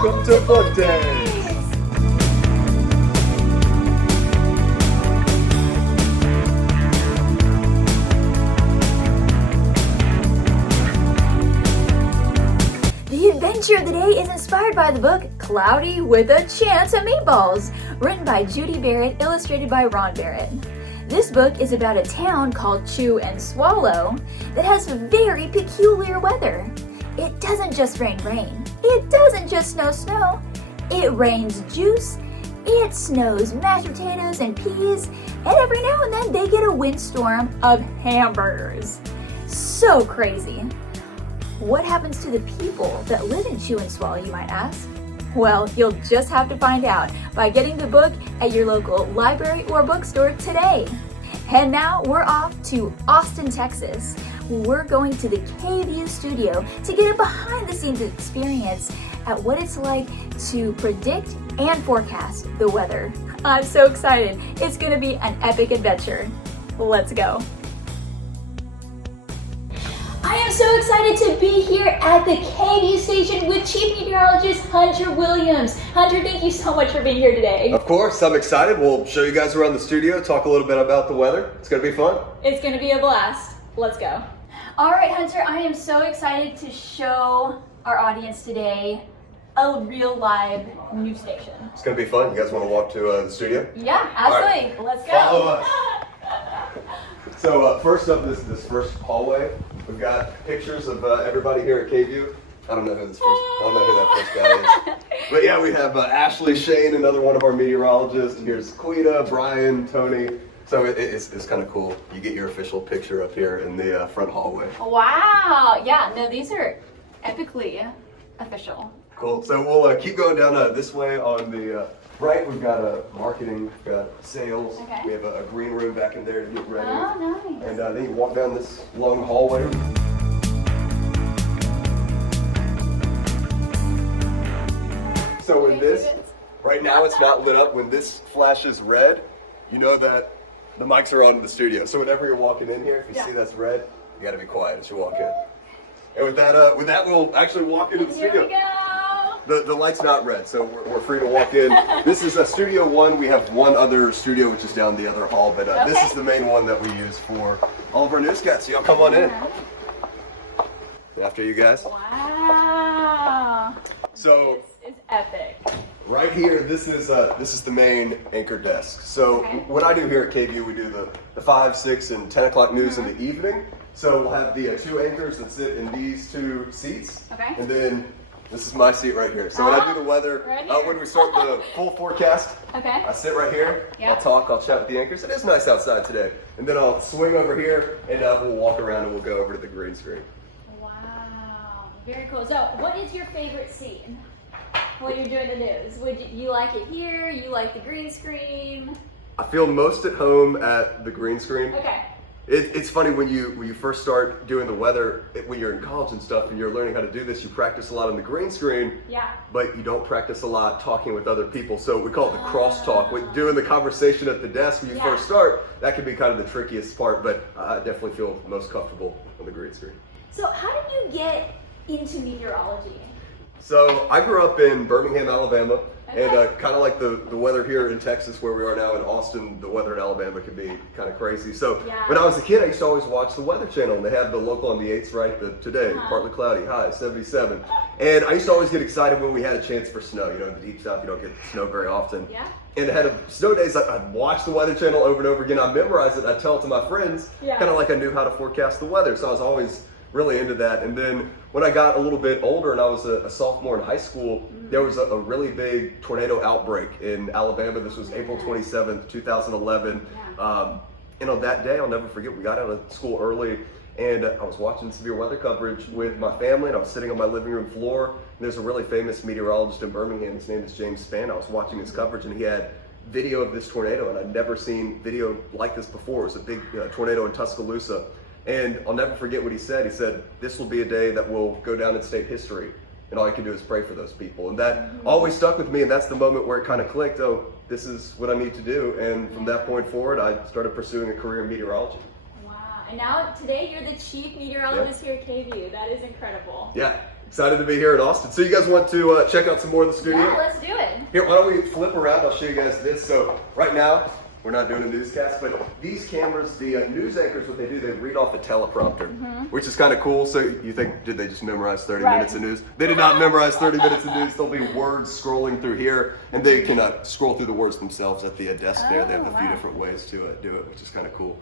Welcome to Book Days! The adventure of the day is inspired by the book Cloudy with a Chance of Meatballs, written by Judi Barrett, illustrated by Ron Barrett. This book is about a town called Chew and Swallow that has very peculiar weather. It doesn't just rain rain. It doesn't just snow snow. It rains juice. It snows mashed potatoes and peas. And every now and then they get a windstorm of hamburgers. So crazy. What happens to the people that live in Chew and Swallow, you might ask? Well, you'll just have to find out by getting the book at your local library or bookstore today. And now we're off to Austin, Texas. We're going to the KVUE studio to get a behind-the-scenes experience at what it's like to predict and forecast the weather. I'm so excited. It's going to be an epic adventure. Let's go. I am so excited to be here at the KVUE station with Chief Meteorologist Hunter Williams. Hunter, thank you so much for being here today. Of course, I'm excited. We'll show you guys around the studio, talk a little bit about the weather. It's going to be fun. It's going to be a blast. Let's go. All right, Hunter, I am so excited to show our audience today a real live news station. It's going to be fun. You guys want to walk to the studio? Yeah, absolutely. Right. Let's go. Follow us. So first up, this first hallway, we've got pictures of everybody here at KVUE. I don't know who that first guy is. But yeah, we have Ashley, Shane, another one of our meteorologists. Here's Quita, Brian, Tony. So it's kind of cool. You get your official picture up here in the front hallway. Wow. Yeah, no, these are epically official. Cool. So we'll keep going down this way on the right. We've got marketing, we've got sales. Okay. We have a green room back in there to get ready. Oh, nice. And then you walk down this long hallway. So when right now it's not lit up. When this flashes red, you know that the mics are on in the studio. So whenever you're walking in here, if you see that's red, you got to be quiet as you walk in. And with that, we'll actually walk into the studio. Here we go. The light's not red, so we're free to walk in. This is Studio 1. We have one other studio, which is down the other hall, but this is the main one that we use for all of our newscasts. Y'all come on in. After you guys. Wow. So this is epic. right here, this is the main anchor desk. So what I do here at KVUE, we do the 5, 6, and 10 o'clock news in the evening. So we'll have the two anchors that sit in these two seats. Okay. And then this is my seat right here. So when I do the weather, when we start the full forecast, I sit right here, I'll talk, I'll chat with the anchors. It is nice outside today. And then I'll swing over here and we'll walk around and we'll go over to the green screen. Wow, very cool. So what is your favorite seat when you're doing the news? Would you like it here? You like the green screen? I feel most at home at the green screen. Okay. It's funny when you first start doing the weather, when you're in college and stuff and you're learning how to do this, you practice a lot on the green screen, but you don't practice a lot talking with other people. So we call it the crosstalk. With doing the conversation at the desk when you first start, that can be kind of the trickiest part, but I definitely feel most comfortable on the green screen. So how did you get into meteorology? So I grew up in Birmingham, Alabama. And kind of like the weather here in Texas where we are now in Austin, the weather in Alabama can be kind of crazy. So when I was a kid, I used to always watch the Weather Channel, and they had the local on the 8th, right? Today, partly cloudy, high, 77. And I used to always get excited when we had a chance for snow. You know, in the deep south, you don't get snow very often. And ahead of snow days, I'd watch the Weather Channel over and over again. I'd memorize it, I'd tell it to my friends, kind of like I knew how to forecast the weather. So I was always really into that. And then when I got a little bit older and I was a sophomore in high school, there was a really big tornado outbreak in Alabama. This was April 27th, 2011. And on that day, I'll never forget, we got out of school early and I was watching severe weather coverage with my family, and I was sitting on my living room floor. And there's a really famous meteorologist in Birmingham. His name is James Spann. I was watching his coverage and he had video of this tornado, and I'd never seen video like this before. It was a big tornado in Tuscaloosa. And I'll never forget what he said. He said, "This will be a day that will go down in state history. And all you can do is pray for those people." And that always stuck with me. And that's the moment where it kind of clicked. Oh, this is what I need to do. And from that point forward, I started pursuing a career in meteorology. Wow. And now today you're the chief meteorologist here at KVUE. That is incredible. Yeah. Excited to be here in Austin. So you guys want to check out some more of the studio? Yeah, let's do it. Here, why don't we flip around? I'll show you guys this. So right now, we're not doing a newscast, but these cameras, the news anchors, what they do, they read off a teleprompter, which is kind of cool. So you think, did they just memorize 30 minutes of news? They did not memorize 30 minutes of news. There'll be words scrolling through here, and they can scroll through the words themselves at the desk there. They have a few different ways to do it, which is kind of cool.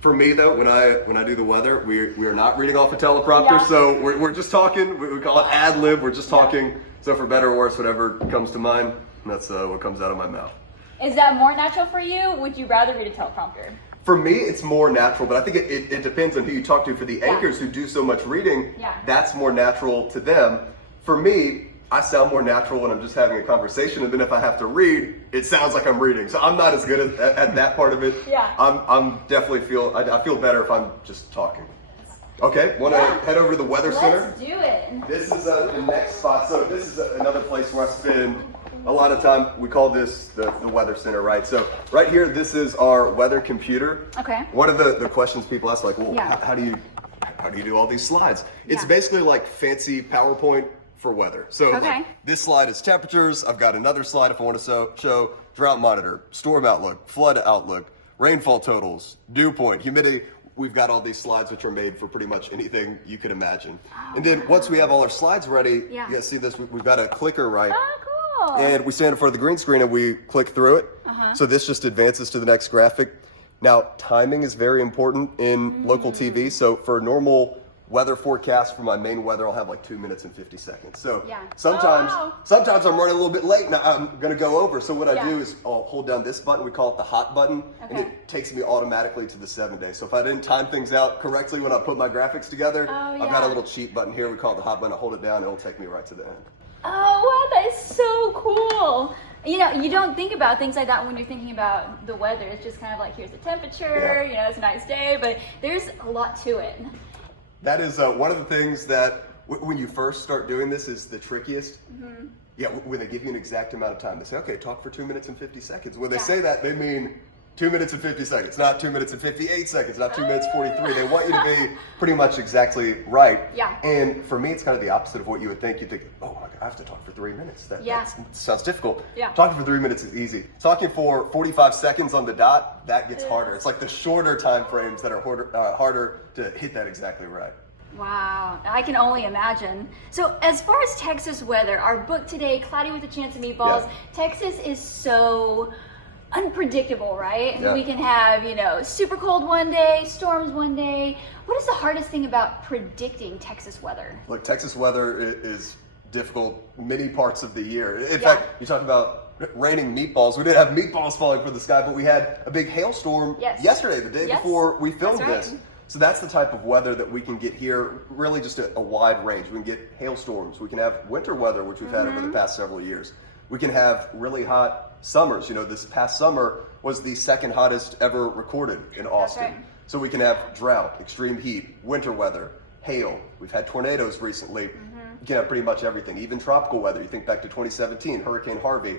For me though, when I do the weather, we are not reading off a teleprompter, so we're just talking. We call it ad lib. We're just talking. So for better or worse, whatever comes to mind, that's what comes out of my mouth. Is that more natural for you? Would you rather read a teleprompter? For me, it's more natural, but I think it depends on who you talk to. For the anchors who do so much reading, that's more natural to them. For me, I sound more natural when I'm just having a conversation, and then if I have to read, it sounds like I'm reading. So I'm not as good at that part of it. I'm definitely I feel better if I'm just talking. Okay, want to head over to the Weather Center? Let's do it. This is the next spot. So this is another place where I spend a lot of time. We call this the Weather Center, right? So right here, this is our weather computer. Okay. One of the questions people ask, like, well, how do you do all these slides? It's basically like fancy PowerPoint for weather. So like, this slide is temperatures. I've got another slide if I want to show drought monitor, storm outlook, flood outlook, rainfall totals, dew point, humidity. We've got all these slides which are made for pretty much anything you could imagine. And then once we have all our slides ready, you guys see this, we've got a clicker, right? Oh, cool. And we stand in front of the green screen and we click through it. So this just advances to the next graphic. Now, timing is very important in local TV. So for a normal weather forecast for my main weather, I'll have like 2 minutes and 50 seconds. So sometimes I'm running a little bit late and I'm gonna go over. So what I do is I'll hold down this button, we call it the hot button, and it takes me automatically to the 7 day. So if I didn't time things out correctly when I put my graphics together, I've got a little cheat button here, we call it the hot button. I hold it down and it'll take me right to the end. Oh, wow, that is so cool. You know, you don't think about things like that when you're thinking about the weather. It's just kind of like, here's the temperature, you know, it's a nice day, but there's a lot to it. That is one of the things that when you first start doing this is the trickiest. Yeah, when they give you an exact amount of time, they say, okay, talk for 2 minutes and 50 seconds. When they say that, they mean 2 minutes and 50 seconds, not 2 minutes and 58 seconds, not 2 minutes 43. They want you to be pretty much exactly right. And for me, it's kind of the opposite of what you would think. You think, oh my God, I have to talk for 3 minutes. That sounds difficult. Talking for 3 minutes is easy. Talking for 45 seconds on the dot, that gets harder. It's like the shorter time frames that are harder to hit that exactly right. Wow, I can only imagine. So as far as Texas weather, our book today, Cloudy with a Chance of Meatballs, Texas is so unpredictable, right? We can have, you know, super cold one day, storms one day. What is the hardest thing about predicting Texas weather? Look, Texas weather is difficult many parts of the year. In fact, you talk about raining meatballs. We didn't have meatballs falling from the sky, but we had a big hailstorm yesterday, the day before we filmed this. So that's the type of weather that we can get here, really just a wide range. We can get hailstorms. We can have winter weather, which we've had over the past several years. We can have really hot summers. You know, this past summer was the second hottest ever recorded in Austin. So we can have drought, extreme heat, winter weather, hail. We've had tornadoes recently. You can have pretty much everything, even tropical weather. You think back to 2017, Hurricane Harvey.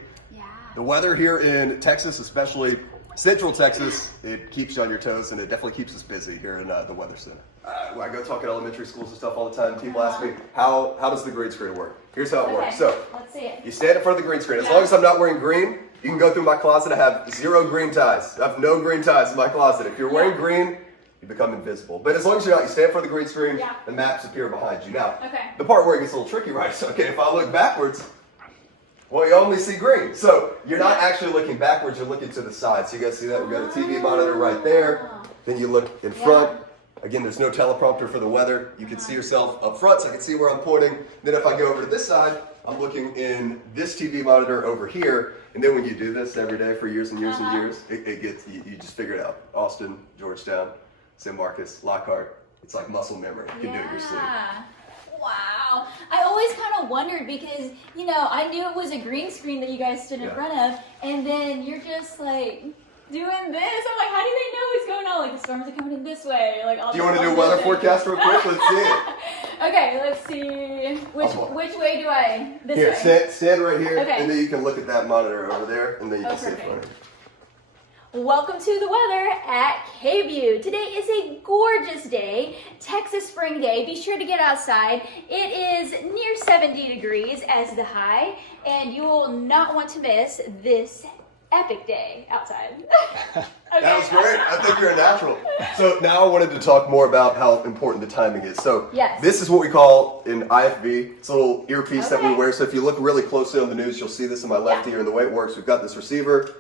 The weather here in Texas, especially Central Texas, it keeps you on your toes, and it definitely keeps us busy here in the Weather Center. When I go talk at elementary schools and stuff all the time, people ask me, how does the green screen work? Here's how it works. So let's see it. You stand in front of the green screen. As long as I'm not wearing green, you can go through my closet. I have 0 green ties. I have no green ties in my closet. If you're wearing green, you become invisible. But as long as you're not, you stand in front of the green screen, the maps appear behind you. Now, the part where it gets a little tricky, right? So, okay, if I look backwards, well, you only see green. So you're not actually looking backwards, you're looking to the side. So you guys see that? We've got a TV monitor right there. Then you look in front. Again, there's no teleprompter for the weather. You can see yourself up front, so I can see where I'm pointing. Then if I go over to this side, I'm looking in this TV monitor over here. And then when you do this every day for years and years and years, it gets, you just figure it out. Austin, Georgetown, San Marcos, Lockhart. It's like muscle memory. You can do it in your sleep. Wow. I always kind of wondered because, you know, I knew it was a green screen that you guys stood in front of, and then you're just like doing this. I'm like, how do they know what's going on? Like, the storms are coming in this way. Like, all do you want to do a weather forecast real quick? Let's see it. Okay, let's see. Which way do I? This here, way. stand right here, and then you can look at that monitor over there, and then you can see it in front of you. Welcome to the weather at KVUE. Today is a gorgeous day, Texas spring day. Be sure to get outside. It is near 70 degrees as the high, and you will not want to miss this epic day outside. Okay. That was great. I think you're a natural. So now I wanted to talk more about how important the timing is. So This is what we call an IFB. It's a little earpiece that we wear. So if you look really closely on the news, you'll see this in my left ear. And the way it works, we've got this receiver.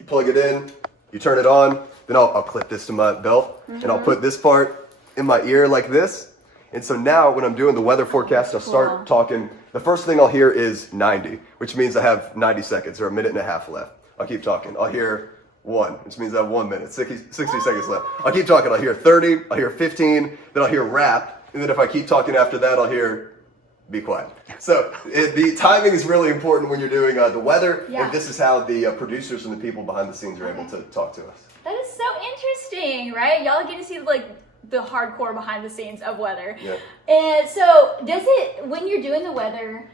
You plug it in. You turn it on, then I'll clip this to my belt, and I'll put this part in my ear like this. And so now when I'm doing the weather forecast, I'll start talking. The first thing I'll hear is 90, which means I have 90 seconds or a minute and a half left. I'll keep talking. I'll hear 1, which means I have 1 minute, 60 seconds left. I'll keep talking. I'll hear 30, I'll hear 15, then I'll hear rap. And then if I keep talking after that, I'll hear be quiet. So the timing is really important when you're doing the weather, and this is how the producers and the people behind the scenes are able to talk to us. That is so interesting, right? Y'all get to see like the hardcore behind the scenes of weather. Yeah. And so does it, when you're doing the weather,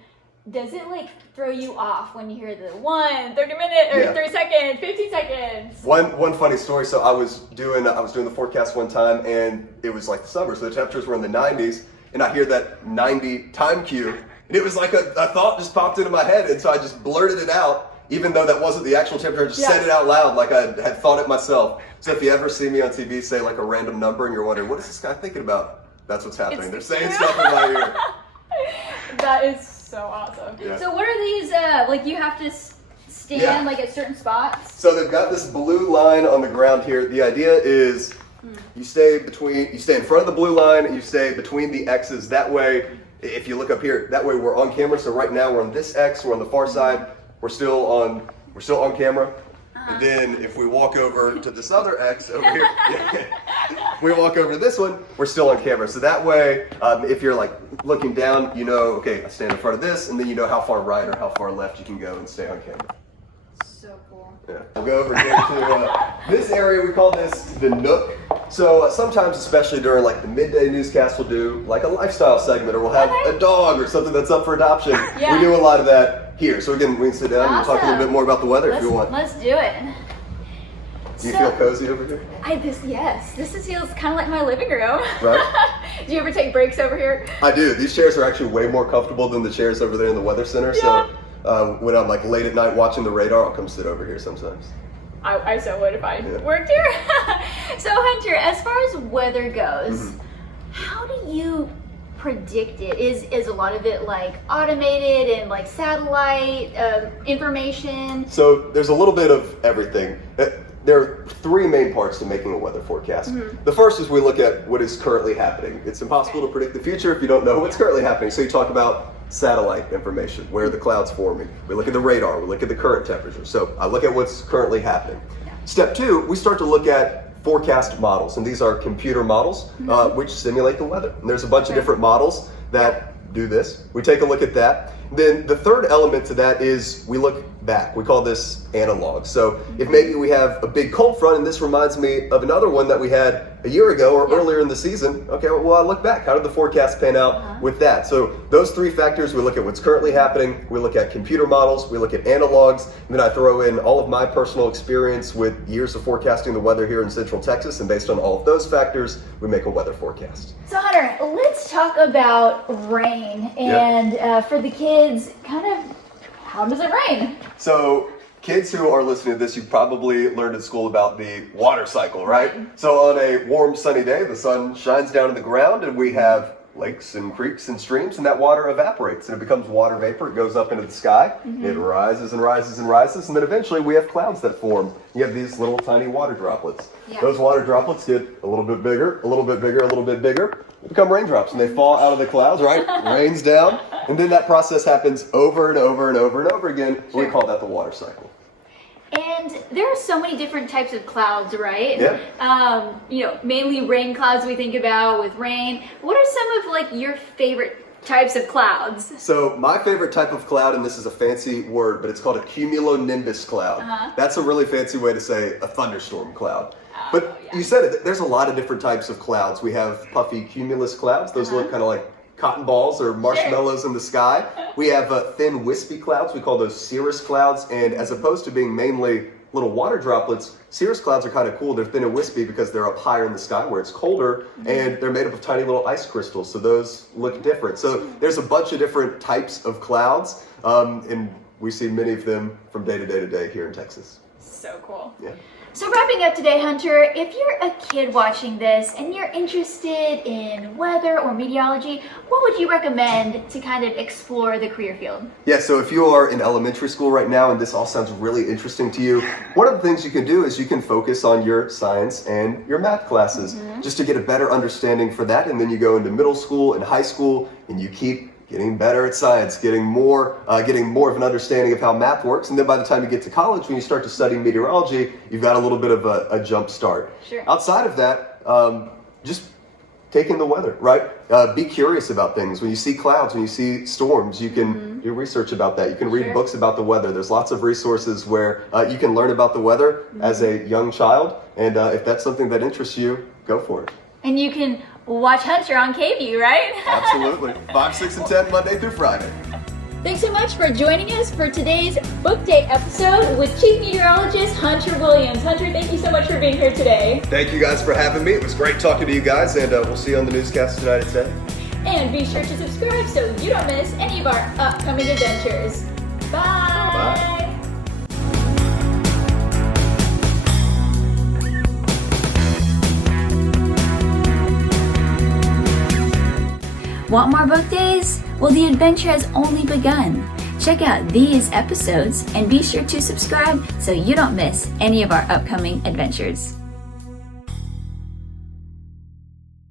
does it like throw you off when you hear the 1, 30 minute or 30 seconds, 15 seconds? One funny story. So I was doing the forecast one time, and it was like the summer, so the temperatures were in the 90s. And I hear that 90 time cue, and it was like a thought just popped into my head, and so I just blurted it out, even though that wasn't the actual temperature. I just said it out loud like I had thought it myself. So if you ever see me on TV say like a random number and you're wondering, what is this guy thinking about? That's what's happening. They're saying stuff in my ear. That is so awesome. Yeah. So what are these, like you have to stand like at certain spots? So they've got this blue line on the ground here. The idea is you stay in front of the blue line, and you stay between the X's. That way, if you look up here, that way we're on camera. So right now we're on this X, we're on the far side, we're still on camera. And then if we walk over to this other X over here, we walk over to this one, we're still on camera. So that way, if you're like looking down, you know, okay, I stand in front of this, and then you know how far right or how far left you can go and stay on camera. So cool. Yeah. We'll go over here to this area. We call this the Nook. So sometimes, especially during like the midday newscast, we'll do like a lifestyle segment, or we'll have a dog or something that's up for adoption. We do a lot of that here. So again, we can sit down and talk a little bit more about the weather if you want. Let's do it. Do you feel cozy over here? Yes. This feels kind of like my living room. Right. Do you ever take breaks over here? I do. These chairs are actually way more comfortable than the chairs over there in the weather center. So when I'm like late at night watching the radar, I'll come sit over here sometimes. I so would if I worked here. So Hunter, as far as weather goes, how do you predict it? Is a lot of it like automated and like satellite information? So there's a little bit of everything. There are 3 main parts to making a weather forecast. The first is we look at what is currently happening. It's impossible to predict the future if you don't know what's currently happening. So you talk about satellite information, where the cloud's forming. We look at the radar, we look at the current temperature. So I look at what's currently happening. Step 2, we start to look at forecast models, and these are computer models which simulate the weather. And there's a bunch of different models that do this. We take a look at that. Then the third element to that is we look back. We call this analog. So if maybe we have a big cold front, and this reminds me of another one that we had a year ago or earlier in the season, okay, well, I look back. How did the forecast pan out with that? So those 3 factors, we look at what's currently happening, we look at computer models, we look at analogs, and then I throw in all of my personal experience with years of forecasting the weather here in Central Texas, and based on all of those factors, we make a weather forecast. So Hunter, let's talk about rain, and for the kids, kind of, how does it rain? So kids who are listening to this, you probably learned at school about the water cycle, right? So on a warm, sunny day, the sun shines down on the ground, and we have lakes and creeks and streams, and that water evaporates, and it becomes water vapor. It goes up into the sky. It rises and rises and rises, and then eventually we have clouds that form. You have these little tiny water droplets. Those water droplets get a little bit bigger, a little bit bigger, a little bit bigger. They become raindrops, and they fall out of the clouds, right? Rains down, and then that process happens over and over and over and over again. We call that the water cycle. And there are so many different types of clouds, right? Yeah. You know, mainly rain clouds we think about with rain. What are some of like your favorite types of clouds? So my favorite type of cloud, and this is a fancy word, but it's called a cumulonimbus cloud. That's a really fancy way to say a thunderstorm cloud. But you said it, there's a lot of different types of clouds. We have puffy cumulus clouds. Those look kind of like cotton balls or marshmallows in the sky. We have thin wispy clouds. We call those cirrus clouds. And as opposed to being mainly little water droplets, cirrus clouds are kind of cool. They're thin and wispy because they're up higher in the sky where it's colder, and they're made up of tiny little ice crystals, so those look different. So there's a bunch of different types of clouds, and we see many of them from day to day to day here in Texas. So cool. Yeah. So wrapping up today, Hunter, if you're a kid watching this and you're interested in weather or meteorology, what would you recommend to kind of explore the career field? Yeah, so if you are in elementary school right now and this all sounds really interesting to you, one of the things you can do is you can focus on your science and your math classes just to get a better understanding for that. And then you go into middle school and high school and you keep getting better at science, getting more of an understanding of how math works, and then by the time you get to college, when you start to study meteorology, you've got a little bit of a jump start. Sure. Outside of that, just take in the weather, right? Be curious about things. When you see clouds, when you see storms, you can do research about that. You can read books about the weather. There's lots of resources where you can learn about the weather as a young child, and if that's something that interests you, go for it. And you can watch Hunter on KVUE, right? Absolutely. 5, 6, and 10, Monday through Friday. Thanks so much for joining us for today's Book Day episode with Chief Meteorologist Hunter Williams. Hunter, thank you so much for being here today. Thank you guys for having me. It was great talking to you guys, and we'll see you on the newscast tonight at 10. And be sure to subscribe so you don't miss any of our upcoming adventures. Bye! Bye. Want more book days? Well, the adventure has only begun. Check out these episodes and be sure to subscribe so you don't miss any of our upcoming adventures.